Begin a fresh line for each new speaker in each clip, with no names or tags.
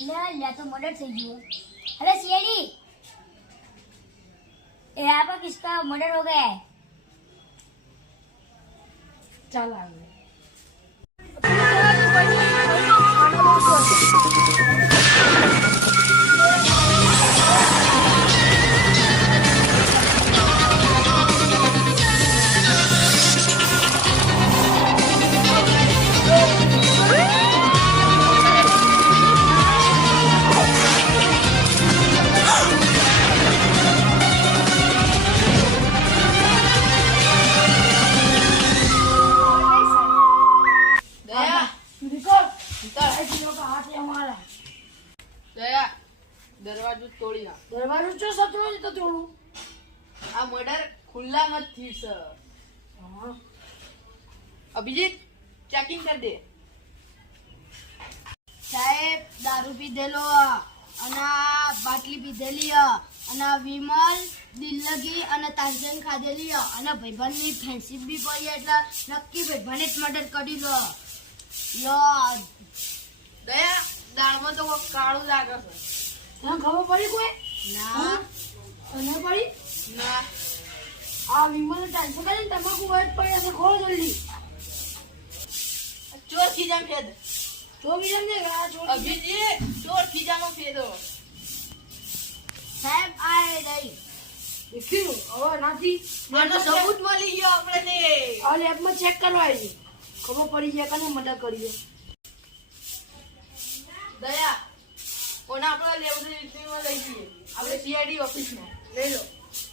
ले तो मर्डर થઈ ગયું अरे सीआईडी यहाँ पर किसका मर्डर हो गया है
ચાલ આવે
દરવાજો તોડી નાખ.
દરવાજો ચો સતરો જ તો તોડું
આ મર્ડર ખુલ્લામાં જ થયું છે.
હા
અભિજીત ચેકિંગ કરી દે.
સાહેબ દારૂ પીધેલો અને બાટલી પીધેલી અને વિમલ દિલ્લગી અને તાંજન ખાધેલી અને ભાઈબંધની ફ્રેન્ડશીપ બી પડી એટલે નક્કી ભાઈબંધે જ મર્ડર કરી લો
દયા દાળમાં તો કોક કાળું લાગે છે.
તને ખબર પડી કોઈ
ના
તને પડી
ના
આ વિમલ ટેન્શન કરીને તમાકુ વાઈટ પડી હશે ખોલ જલ્દી
ચોર ખીજામાં ફેદ.
તો બી સમજે કે આ ચોર
અભિજીત ચોર ખીજામાં ફેદો.
સાહેબ આ રહી
દેખ્યું હવે નાથી
આનો સબૂત મળી ગયો આપણને.
આ લેબમાં ચેક કરવા આવી ખબર પડી જાય કને મર્ડર કરી
દયા કોને આપણે લેબોરેટરીમાં લઈ જઈએ. આપણે સીઆઈડી ઓફિસમાં લઈ લો.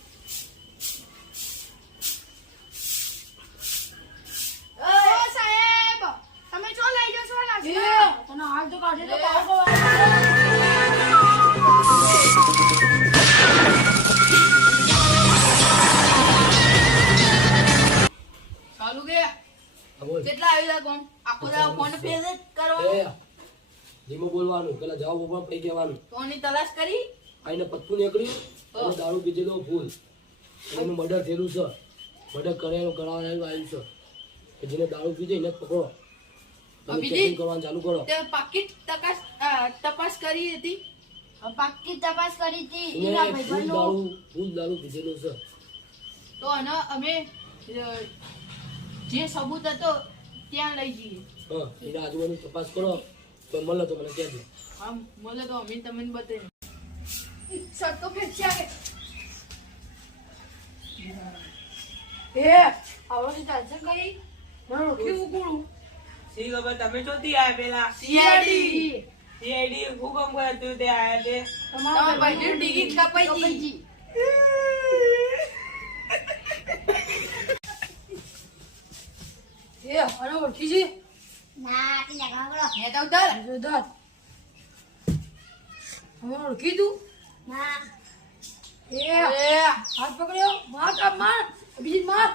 સાહેબ તમે ચો લઈ જશો
એ તને હાલ તો કાઢે તો પાવ
ચાલુ ગયા કેટલા આવ્યા કોણ આખો દાવ ફોન ફેર જ કરવાનો.
ધીમો બોલવાનું પેલા જવાબ ઉપર પડી કહેવાનું.
કોની તલાશ કરી.
આઈને પત્તું નીકળ્યું અને દારૂ પીધેલો ફૂલ એનું મર્ડર થયેલું છે. મર્ડર કરેલું કરાવવાનું આવ્યું છે કે જેને દારૂ પીધો એને જ પકડો. તમે
અભિજીત,
ચેકિંગ કરવાનું ચાલુ કરો.
તે પાકીટ તપાસ કરી હતી.
પાક્કી તપાસ કરી હતી
એને
એના
ફૂલ
ભાઈબંધો
દારૂ પીધેલું છે.
તો અને અમે જે સબૂત હતો ત્યાં લઈ જઈએ.
હા એના આજુબાજુ તપાસ કરો તો મળે તો મને કહેજો.
આમ બોલે તો અમે તમને બતાવી.
સર તો ફેર છે એ આવવાની ટેન્શન કરી મને રોકી ઉકળું
સી ખબર તમે ચોથી આયા પેલા
સીઆઈડી
સીઆઈડી હુકમ કરે તું તે આયા તે
તમારા ભાઈની ટિકિટ કપાઈ ગઈ.
એ આને ઓળખી છે
ના તે લગાવડો
હે તો ઉતાર.
જોરદાર હવે ઓળખી તું
ના
એ હાથ પકડ્યો માર કાપ માર અભિજીત માર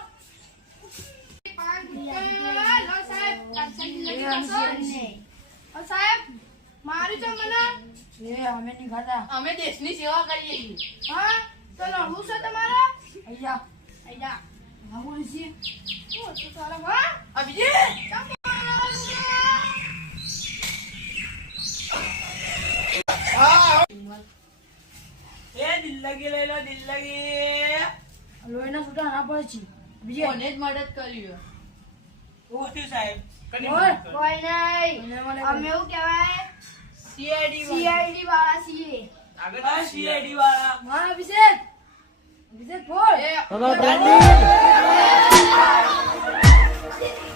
સાહેબ મારી તો મને
એ અમે નહીં ખાતા
અમે દેશની સેવા કરીએ છીએ.
હા તો લડવું છે તમારે
અહીંયા
આઈડા
આવું છે
શું તો સારા હા
અભિજીત
એ દિલ્લગી લઈ લો દિલ્લગી
લોહીના છૂટા ના પડે છે બીજે
કોને જ મદદ કર્યું.
હું થયું સાહેબ કની
ઓય.
મદદ કરો?
કોઈ નહીં અમે એવું કહેવાય
સીઆઈડી
સીઆઈડી વાળા છીએ
આગળ આ સીઆઈડી વાળા
માર અભિષેક અભિષેક ફોડ
એ
હવે